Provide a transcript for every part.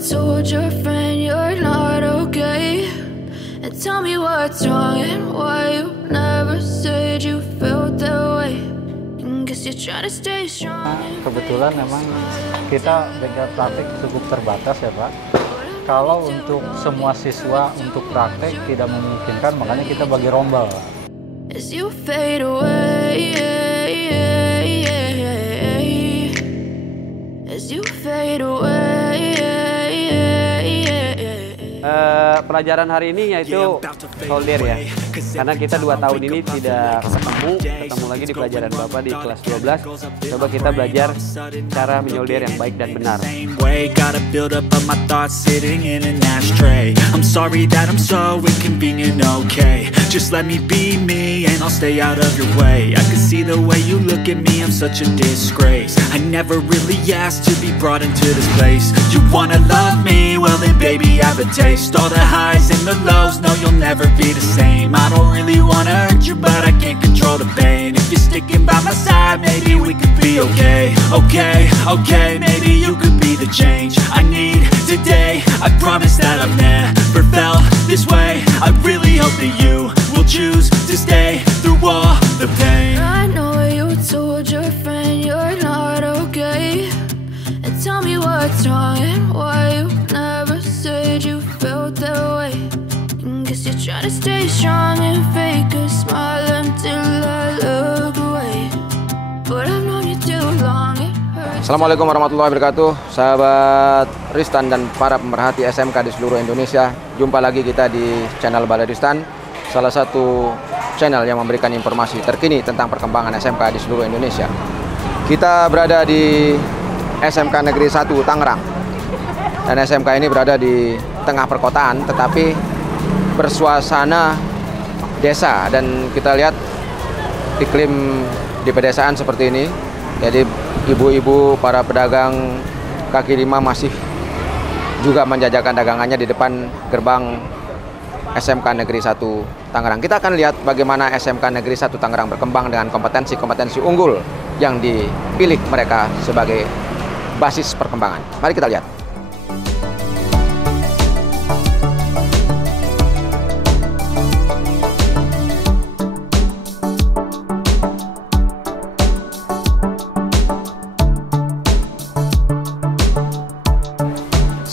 told your friend you're not okay, and tell me what's wrong and why you never said you felt that way. Guess you're trying to stay strong. Kebetulan memang kita bengkel praktik cukup terbatas ya Pak. Kalau untuk semua siswa untuk praktek tidak memungkinkan, makanya kita bagi rombel. As you fade away, as you fade away. Pelajaran hari ini yaitu solder ya, karena kita 2 tahun ini tidak ketemu lagi di pelajaran Bapak di kelas 12. Coba kita belajar cara menyolder yang baik dan benar. I'm sorry that I'm so inconvenient, okay. Just let me be me and I'll stay out of your way. I can see the way you look at me, I'm such a disgrace. I never really asked to be brought into this place. You wanna love me? Well then baby I have a taste. All the highs and the lows, no you'll never be the same. I don't really wanna hurt you but I can't control the pain. If you're sticking by my side, maybe we could be okay. Okay, maybe you could be the change I need today. I promise that I've never felt this way. I really hope that you will choose to stay through all the pain. I know you told your friend you're not okay, and tell me what's wrong and why you never said you felt that way. Guess you're trying to stay strong and fake a smile until I look away, but I've known you too long. Assalamualaikum warahmatullahi wabarakatuh, sahabat Ristan dan para pemerhati SMK di seluruh Indonesia. Jumpa lagi kita di channel Balai Ristan, salah satu channel yang memberikan informasi terkini tentang perkembangan SMK di seluruh Indonesia. Kita berada di SMK Negeri 1 Tangerang, dan SMK ini berada di tengah perkotaan tetapi bersuasana desa, dan kita lihat iklim di pedesaan seperti ini. Jadi ibu-ibu para pedagang kaki lima masih juga menjajakan dagangannya di depan gerbang SMK Negeri 1 Tangerang. Kita akan lihat bagaimana SMK Negeri 1 Tangerang berkembang dengan kompetensi-kompetensi unggul yang dipilih mereka sebagai basis perkembangan. Mari kita lihat.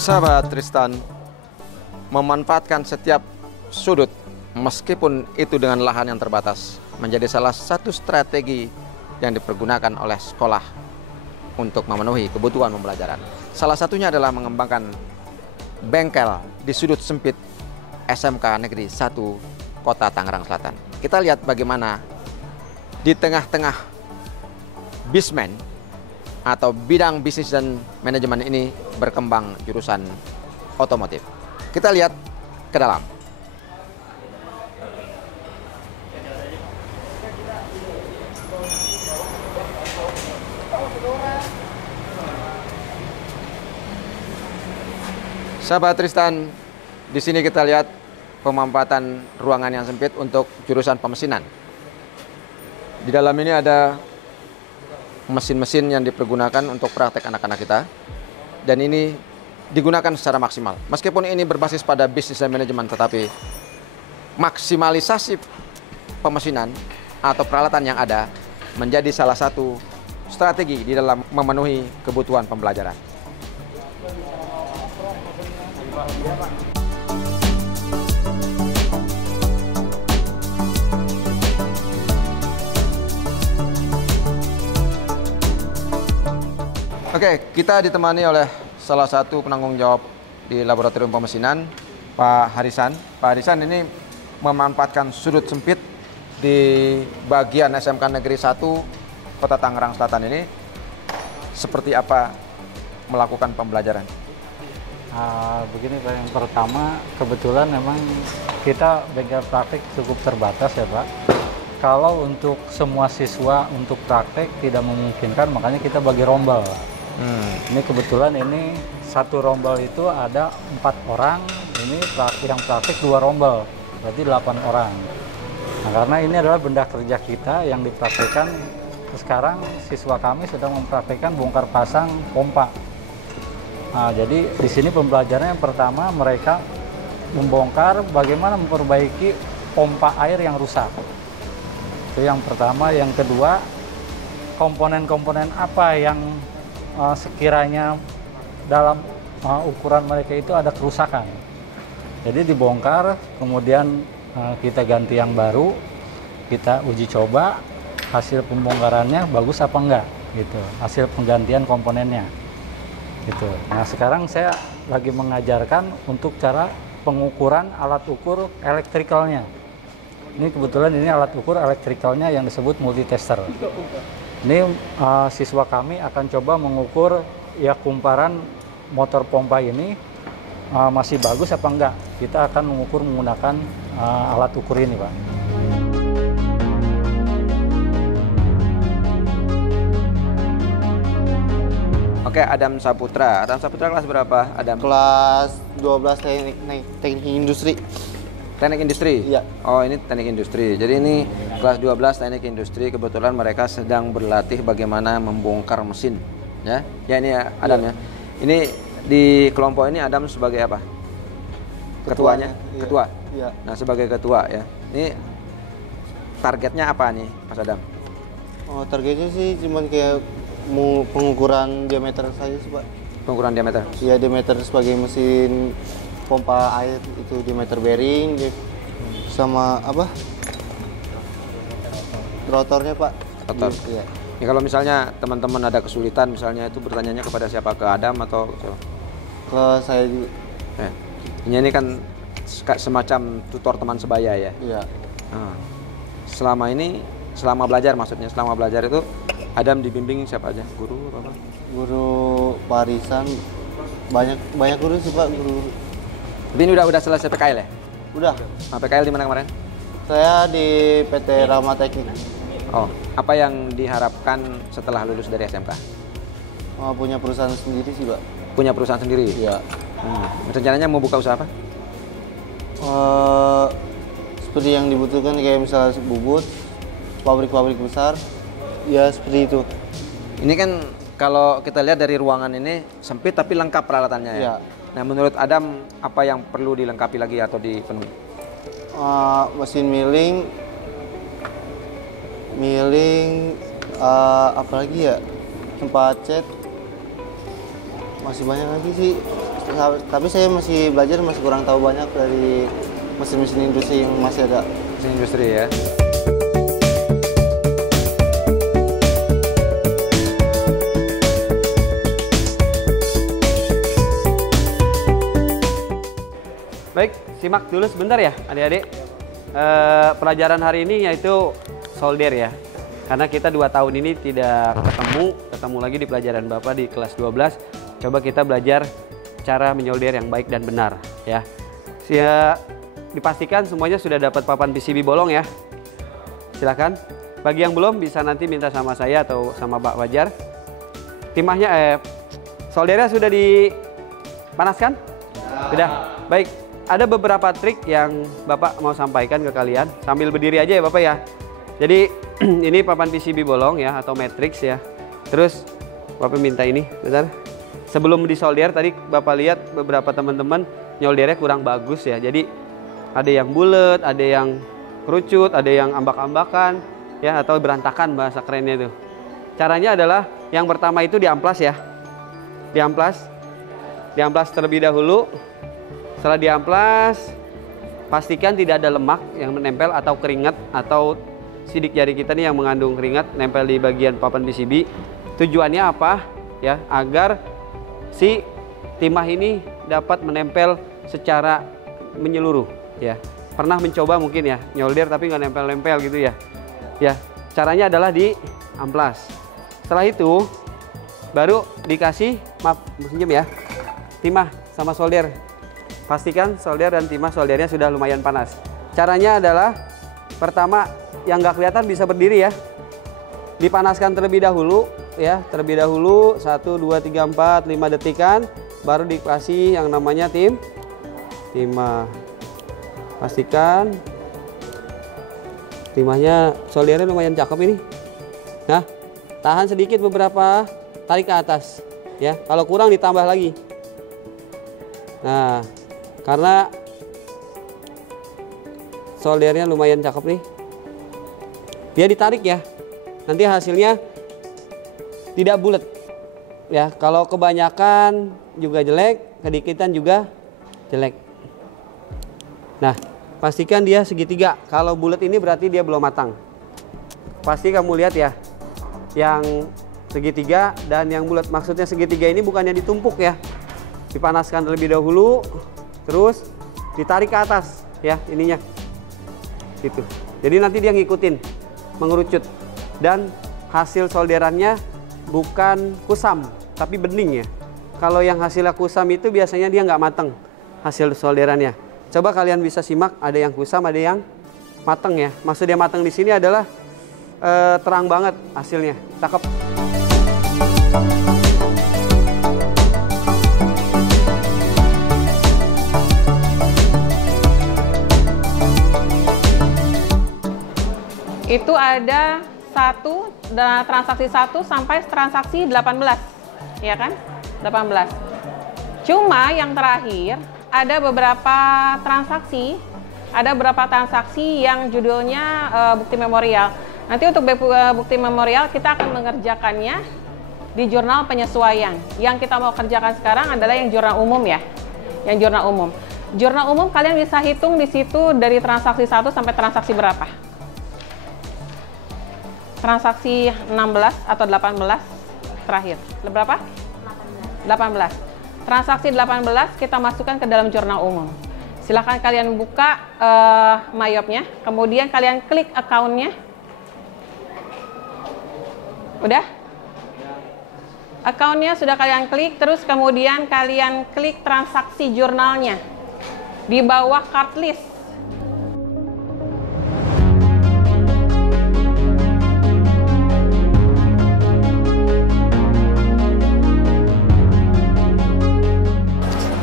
Sahabat Tristan, memanfaatkan setiap sudut meskipun itu dengan lahan yang terbatas menjadi salah satu strategi yang dipergunakan oleh sekolah untuk memenuhi kebutuhan pembelajaran. Salah satunya adalah mengembangkan bengkel di sudut sempit SMK Negeri 1 Kota Tangerang Selatan. Kita lihat bagaimana di tengah-tengah basement atau bidang bisnis dan manajemen ini berkembang jurusan otomotif. Kita lihat ke dalam. Sahabat Tristan, di sini kita lihat pemanfaatan ruangan yang sempit untuk jurusan pemesinan. Di dalam ini ada mesin-mesin yang dipergunakan untuk praktek anak-anak kita, dan ini digunakan secara maksimal. Meskipun ini berbasis pada bisnis dan manajemen, tetapi maksimalisasi pemesinan atau peralatan yang ada menjadi salah satu strategi di dalam memenuhi kebutuhan pembelajaran. Oke, kita ditemani oleh salah satu penanggung jawab di laboratorium pemesinan, Pak Harisan. Pak Harisan ini memanfaatkan sudut sempit di bagian SMK Negeri 1 Kota Tangerang Selatan ini. Seperti apa melakukan pembelajaran? Begini Pak, yang pertama kebetulan memang kita bengkel praktik cukup terbatas ya Pak. Kalau untuk semua siswa untuk praktek tidak memungkinkan, makanya kita bagi rombel. Ini kebetulan ini satu rombel itu ada 4 orang, ini yang praktik 2 rombel, berarti 8 orang. Nah, karena ini adalah benda kerja kita yang dipraktikkan. Sekarang siswa kami sedang mempraktikkan bongkar pasang pompa. Nah, jadi di sini pembelajaran yang pertama mereka membongkar bagaimana memperbaiki pompa air yang rusak. Itu yang pertama. Yang kedua, komponen-komponen apa yang sekiranya dalam ukuran mereka itu ada kerusakan. Jadi dibongkar, kemudian kita ganti yang baru, kita uji coba hasil pembongkarannya bagus apa enggak gitu, hasil penggantian komponennya gitu. Nah, sekarang saya lagi mengajarkan untuk cara pengukuran alat ukur elektrikalnya. Ini kebetulan ini alat ukur elektrikalnya yang disebut multitester. Ini siswa kami akan coba mengukur ya kumparan motor pompa ini masih bagus apa enggak. Kita akan mengukur menggunakan alat ukur ini, Pak. Oke, Adam Saputra. Adam Saputra kelas berapa, Adam? Kelas 12 teknik industri. Teknik industri? Iya. Oh, ini teknik industri. Jadi ini kelas 12 teknik industri. Kebetulan mereka sedang berlatih bagaimana membongkar mesin. Ya, ya ini ya, Adam ya. Ini di kelompok ini Adam sebagai apa? Ketuanya? Iya. Ketua? Iya. Nah, sebagai ketua ya. Ini targetnya apa nih, Mas Adam? Oh, targetnya sih cuman kayak pengukuran diameter saja sih, Pak. Pengukuran diameter? Iya, diameter sebagai mesin pompa air itu, diameter bearing sama apa? Rotornya, Pak. Rotor. Iya. Ya, kalau misalnya teman-teman ada kesulitan, misalnya itu bertanyanya kepada siapa? Ke Adam atau siapa? Ke saya juga. Ini kan semacam tutor teman sebaya ya? Iya. Nah, selama belajar maksudnya, selama belajar itu Adam dibimbing siapa aja? Guru apa? Guru barisan, banyak guru sih, Pak, guru. Tapi ini udah selesai PKL ya? Udah. Nah, PKL di mana kemarin? Saya di PT Rama Teknik. Oh, apa yang diharapkan setelah lulus dari SMK? Punya perusahaan sendiri sih, Pak. Punya perusahaan sendiri? Iya. Rencananya mau buka usaha apa? Seperti yang dibutuhkan kayak misalnya bubut, pabrik-pabrik besar, ya seperti itu. Ini kan kalau kita lihat dari ruangan ini sempit tapi lengkap peralatannya ya? Iya. Nah, menurut Adam apa yang perlu dilengkapi lagi atau dipenuhi? Mesin milling, apalagi ya, tempat cat, masih banyak lagi sih. Tapi saya masih belajar, masih kurang tahu banyak dari mesin-mesin industri yang masih ada. Mesin industri ya. Baik, simak dulu sebentar ya adik-adik. Pelajaran hari ini yaitu solder ya. Karena kita 2 tahun ini tidak ketemu lagi di pelajaran Bapak di kelas 12. Coba kita belajar cara menyolder yang baik dan benar ya. Dipastikan semuanya sudah dapat papan PCB bolong ya. Silakan. Bagi yang belum bisa nanti minta sama saya atau sama Pak Fajar. Timahnya soldernya sudah dipanaskan? Sudah. Baik. Ada beberapa trik yang Bapak mau sampaikan ke kalian. Sambil berdiri aja ya Bapak ya. Jadi ini papan PCB bolong ya atau matrix ya. Terus Bapak minta ini, bentar. Sebelum disolder tadi Bapak lihat beberapa teman-teman nyoldernya kurang bagus ya. Jadi ada yang bulat, ada yang kerucut, ada yang ambak-ambakan ya atau berantakan bahasa kerennya itu. Caranya adalah yang pertama itu diamplas ya. Diamplas terlebih dahulu. Setelah diamplas, pastikan tidak ada lemak yang menempel atau keringat atau sidik jari kita nih yang mengandung keringat nempel di bagian papan PCB. Tujuannya apa? Ya, agar si timah ini dapat menempel secara menyeluruh. Ya, pernah mencoba mungkin ya nyolder tapi nggak nempel-nempel gitu ya. Ya, caranya adalah diamplas. Setelah itu baru dikasih, maaf, pinjam ya, timah sama solder. Pastikan solder dan timah soldernya sudah lumayan panas. Caranya adalah pertama yang nggak kelihatan bisa berdiri ya. Dipanaskan terlebih dahulu ya, 1, 2, 3, 4, 5 detikan, baru dikasih yang namanya timah. Pastikan timahnya soldernya lumayan cakep ini. Nah, tahan sedikit beberapa, tarik ke atas ya. Kalau kurang ditambah lagi. Nah, karena soldernya lumayan cakep nih. Dia ditarik ya. Nanti hasilnya tidak bulat. Ya, kalau kebanyakan juga jelek, kedikitan juga jelek. Nah, pastikan dia segitiga. Kalau bulat ini berarti dia belum matang. Pasti kamu lihat ya, yang segitiga dan yang bulat. Maksudnya segitiga ini bukannya ditumpuk ya. Dipanaskan terlebih dahulu, terus ditarik ke atas ya ininya. Gitu. Jadi nanti dia ngikutin, mengerucut. Dan hasil solderannya bukan kusam, tapi bening ya. Kalau yang hasilnya kusam itu biasanya dia nggak matang hasil solderannya. Coba kalian bisa simak, ada yang kusam, ada yang matang ya. Maksudnya matang di sini adalah terang banget hasilnya, cakep. Itu ada transaksi 1 sampai transaksi 18, ya kan? 18. Cuma yang terakhir ada beberapa transaksi yang judulnya bukti memorial. Nanti untuk bukti memorial kita akan mengerjakannya di jurnal penyesuaian. Yang kita mau kerjakan sekarang adalah yang jurnal umum ya. Yang jurnal umum. Jurnal umum kalian bisa hitung di situ dari transaksi 1 sampai transaksi berapa. Transaksi 16 atau 18 terakhir. Berapa? 18. Transaksi 18 kita masukkan ke dalam jurnal umum. Silahkan kalian buka Myopnya, kemudian kalian klik account-nya. Udah? Account-nya sudah kalian klik, terus kemudian kalian klik transaksi jurnalnya di bawah card list.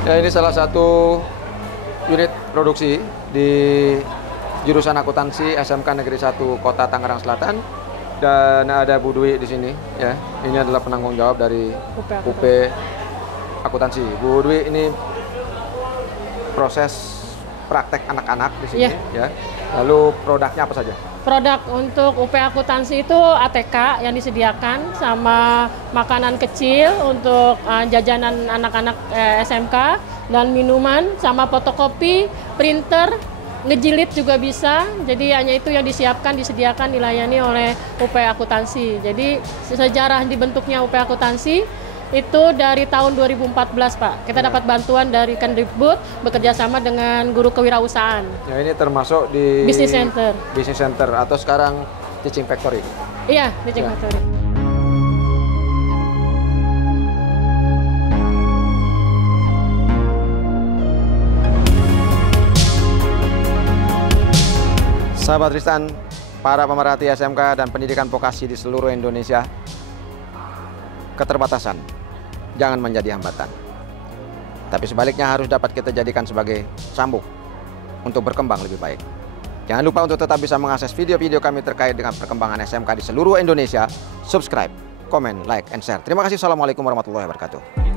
Ya, ini salah satu unit produksi di jurusan akuntansi SMK Negeri 1 Kota Tangerang Selatan, dan ada Bu Dwi di sini ya. Ini adalah penanggung jawab dari UP Akuntansi. Bu Dwi, ini proses praktek anak-anak di sini ya. Lalu produknya apa saja? Produk untuk UP Akuntansi itu ATK yang disediakan, sama makanan kecil untuk jajanan anak-anak SMK, dan minuman, sama fotokopi, printer, ngejilid juga bisa. Jadi hanya itu yang disediakan, dilayani oleh UP Akuntansi. Jadi sejarah dibentuknya UP Akuntansi itu dari tahun 2014 Pak. Kita dapat bantuan dari Kemdikbud bekerja sama dengan guru kewirausahaan. Ya, ini termasuk di Business Center. Business Center atau sekarang Teaching Factory. Iya, Teaching Factory. Sahabat Tristan, para pemerhati SMK dan pendidikan vokasi di seluruh Indonesia, keterbatasan jangan menjadi hambatan, tapi sebaliknya harus dapat kita jadikan sebagai cambuk untuk berkembang lebih baik. Jangan lupa untuk tetap bisa mengakses video-video kami terkait dengan perkembangan SMK di seluruh Indonesia. Subscribe, komen, like, and share. Terima kasih. Assalamualaikum warahmatullahi wabarakatuh.